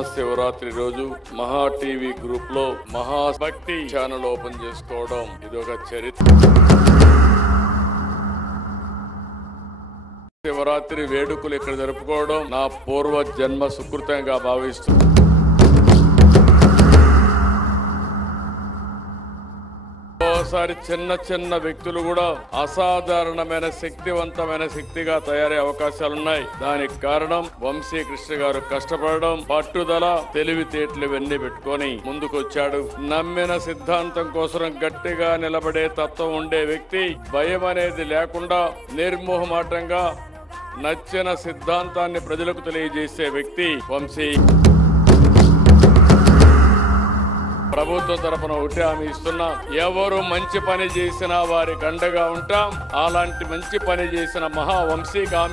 మహాశివరాత్రి రోజు మహా TV group లో మహాభక్తి ఛానల్ ఓపెన్ చేసుకోవడం ఇది ఒక చరిత్ర. శివరాత్రి వేడుకలు ఇక్కడ జరుపుకోవడం నా పూర్వ జన్మ సుకృతంగా భావిస్తుంది. ఒకసారి చిన్న చిన్న వ్యక్తులు కూడా అసాధారణమైన శక్తివంతమైన శక్తిగా తయారయ్యే అవకాశాలున్నాయి. దానికి కారణం వంశీకృష్ణ గారు కష్టపడడం, పట్టుదల, తెలివితేటలు ఇవన్నీ పెట్టుకొని ముందుకొచ్చాడు. నమ్మిన సిద్ధాంతం కోసం గట్టిగా నిలబడే తత్వం ఉండే వ్యక్తి, భయం అనేది లేకుండా నిర్మోహమాటంగా నచ్చిన సిద్ధాంతాన్ని ప్రజలకు తెలియజేసే వ్యక్తి వంశీ. ప్రభుత్వం తరపున ఒకటి హామీ ఇస్తున్నాం, ఎవరు మంచి పని చేసినా వారికి అండగా ఉంటాం. అలాంటి మంచి పని చేసిన మహావంశీకి